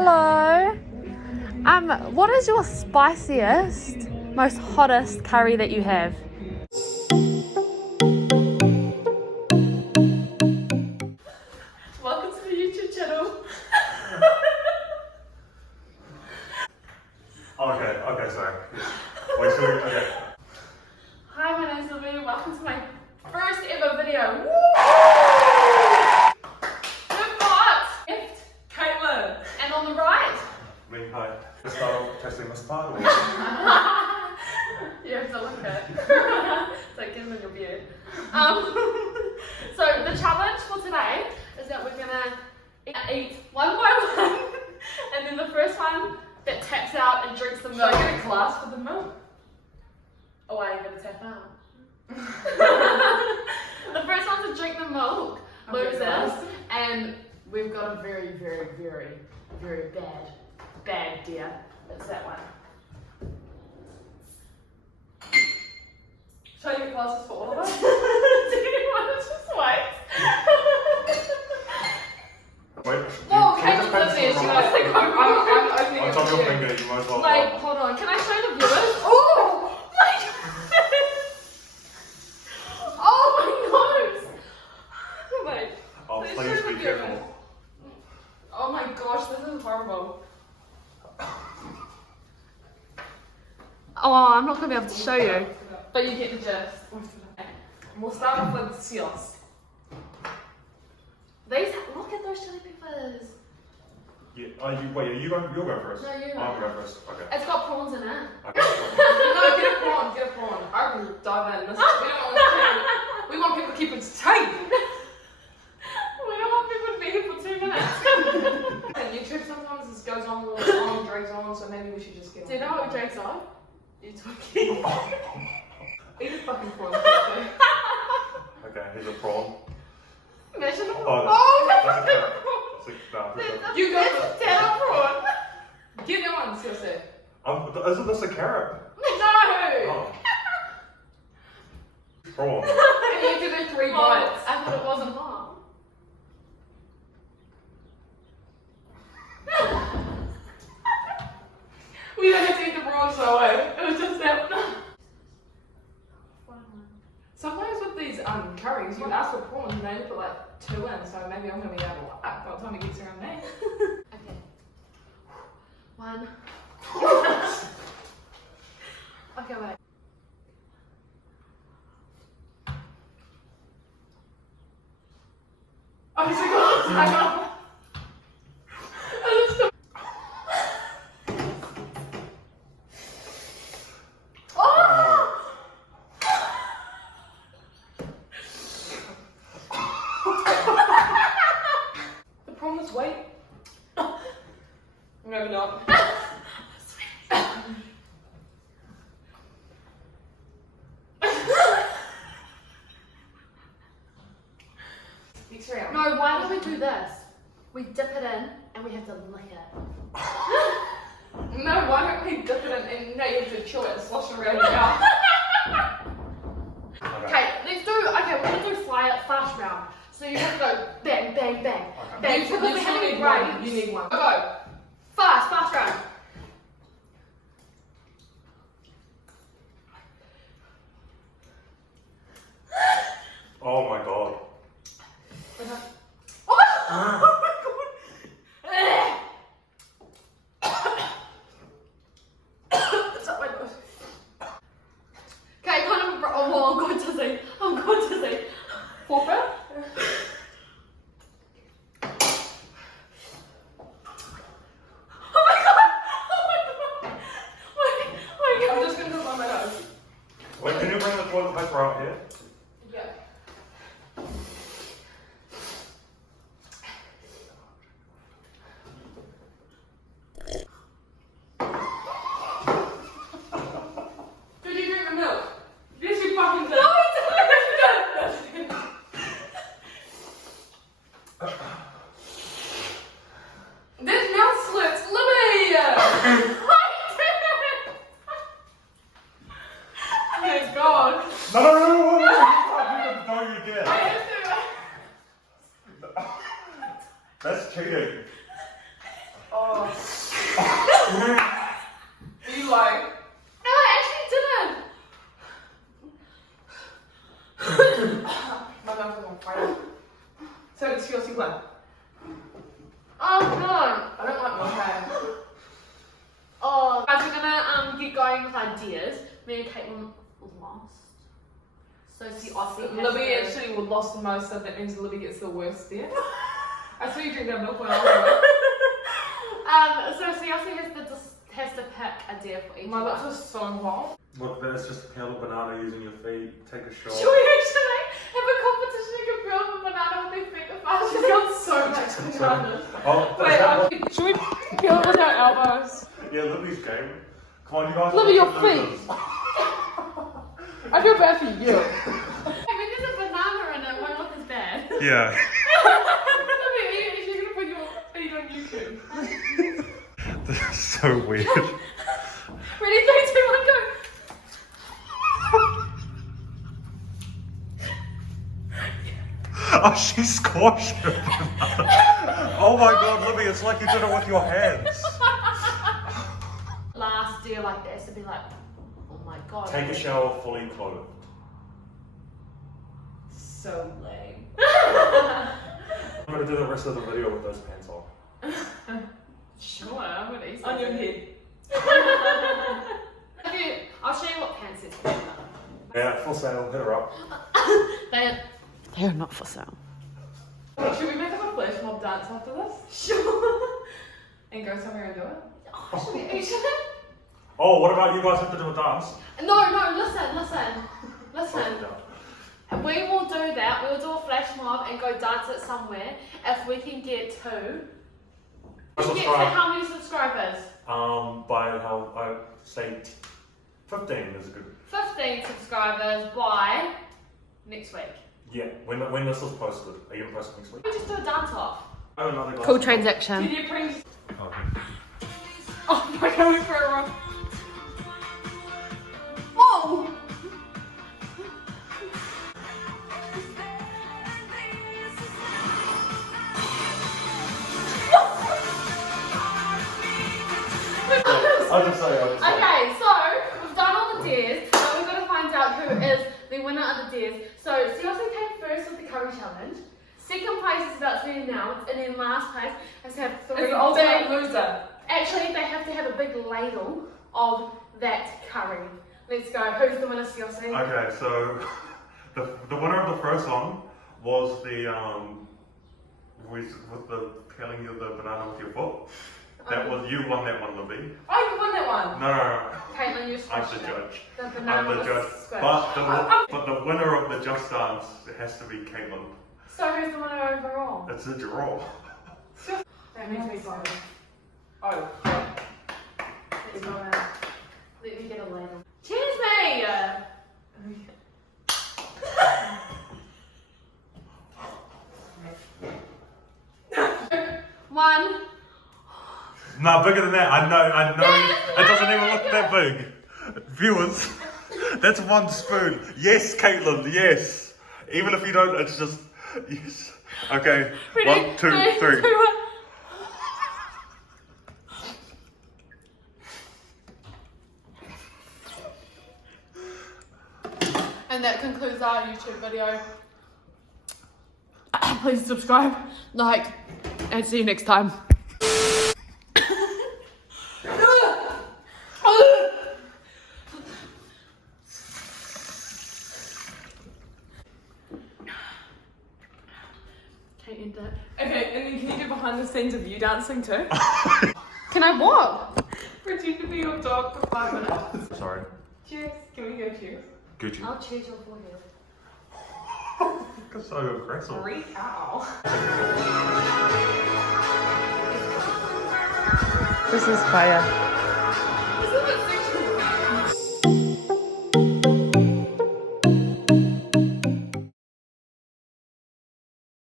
Hello. What is your spiciest, most hottest curry that you have? Welcome to the YouTube channel. Okay, sorry. Wait, okay. Hi, my name's Olivia. Welcome to my first ever video. Woo! We've got Caitlin, and on the right. Me, hi. Let's start off testing this part. Or... You have to look at it. It's like getting in your beard. So the challenge for today is that we're gonna eat one by one, and then the first one that taps out and drinks the milk. Should I get a glass for the milk? Oh, why are you gonna tap out? The first one to drink the milk loses, and we've got a very, very, very, very bad dear. It's that one. Should I get glasses for all of us? Do you want to just wait? Wait. Oh, Caitlin's listening. She wants to go. I'm opening On it top of your for you. finger, you might as well. Wait, hold on. Can I show the viewers? Oh! My oh my nose! Wait. Oh, Please please show be the careful. viewers. Oh my gosh, this is horrible. Oh, I'm not going to be able to show you, but you get the gist. We'll start off with spiciest. These, look at those chili peppers. Yeah. You'll go first. No, you go. I'll go first. Okay. It's got prawns in it. Okay. No, get a prawn. I can dive in. We want people to keep it tight. We don't want people to be here for 2 minutes. And YouTube sometimes this goes on, drags on, so maybe we should just get on. Do you know what drags on? You talking? Eat a fucking prawn. Okay, here's a prawn. Imagine the Oh, prawn. that's a Oh, carrot. That's a carrot. You go it's first. a tail prawn. Get on, seriously. Isn't this a carrot? No! Oh. Prawn. And you do the 3 Oh, bites. I thought it wasn't hot. We don't have to eat the prawn, so it was just that one. Sometimes with these curries, you ask for prawns and they only put like 2 in, so maybe I'm gonna be out of luck by the time it gets around me. Okay. 1. Okay, wait. Oh my god! I got. The prawn was white. Maybe not. Next round. No, why don't we do this? We dip it in and we have to lick it. No, why don't we dip it in and no, you have to chew it and slosh it around your mouth. Okay, let's do, we're gonna do fast round. So you have to go bang, bang, bang, bang. Because we have any breaks. You need one. Go. Fast round. Oh my god. It's up my nose. Okay, kind of. Oh, I'm going to see. Forfeit. Oh my god! Wait. I'm just gonna put it on my nose. Wait, can you bring the toilet paper out here? Yeah. Did you drink the milk? Yes, you fucking did. No, I didn't. This mouth slits, Libby! Thank God. No, you did. I have to. That's cheating. Oh. You like? No, I actually didn't. My mouth is on fire. So it's seriously one. Oh no. I don't like my hair. Oh, guys, we're gonna get going with ideas. Me and Caitlin lost. So the Aussie. Libby actually lost the most, so that means Libby gets the worst there. I saw you drink that milk when I was So Aussie has to pick a deer for each My lips one. are so hot. Look, that's just a peeled banana using your feet. Take a shot. Should we actually have a competition who can peel the banana with their feet? She's got so much bananas. Oh, Wait, should we peel it with our elbows? yeah, Libby's game. Come on, you guys. Libby, your do feet. this. I feel bad for you. Hey, when there's a banana in it, it won't look as bad. Yeah. Libby, you're gonna put your feet on YouTube. This is so weird. Ready, 3, 2, 1, go! Oh, she squashed it. Oh my god, Libby, it's like you did it with your hands. Last deer like this to be like, oh my god. Take a shower fully clothed. So lame. I'm gonna do the rest of the video with those pants on. Sure, I'm gonna eat On your head. Okay, I'll show you what pants it's for. Yeah, full sale, hit her up. They're not for sale. Should we make up a flash mob dance after this? Sure. And go somewhere and do it? Oh, should we actually? Oh, what about you guys have to do a dance? No, listen. We will do that. We will do a flash mob and go dance it somewhere. If we can get to. We can get to how many subscribers? By how I say 15 is a good. 15 subscribers by next week. Yeah, when this was posted. Are you gonna post it next week? We just do a dance off. Oh, another glass. Cool transaction. Can you bring... Okay. Oh my god, we're for a run. Whoa! I'll just say. Okay, so we've done all the dares. Now we've got to find out who is the winner of the dares. So Ciossi came first with the curry challenge. Second place is about to be announced, and then last place has to have 3 It's the ultimate big. loser. Actually, they have to have a big ladle of that curry. Let's go. Who's the winner, Ciossi? Okay, so the winner of the first one was the with the peeling of the banana with your foot. That was you won that one, Libby. Oh, you won that one. No. Caitlin, you're I'm squished the it. judge. The I'm banana the was judge. squished. But the winner of the Just Dance has to be Caitlin. So who's the winner overall? It's a draw. That makes me sorry. Oh. Let's go around. Let me get a ladle. Cheers, me! One. No, bigger than that. I know. It doesn't even look that big. Viewers, that's 1 spoon. Yes, Caitlin, yes. Even if you don't, it's just, yes. Okay, Ready? 1, 2, 3. 2, 1. And that concludes our YouTube video. Please subscribe, like, and see you next time. Can't end it. Okay, and then can you do behind the scenes of you dancing too? Can I walk? Pretend to be your dog for 5 minutes. Sorry. Cheers. Can we go cheers? Gucci. I'll cheers your forehead. You're so aggressive. Ow. This is fire.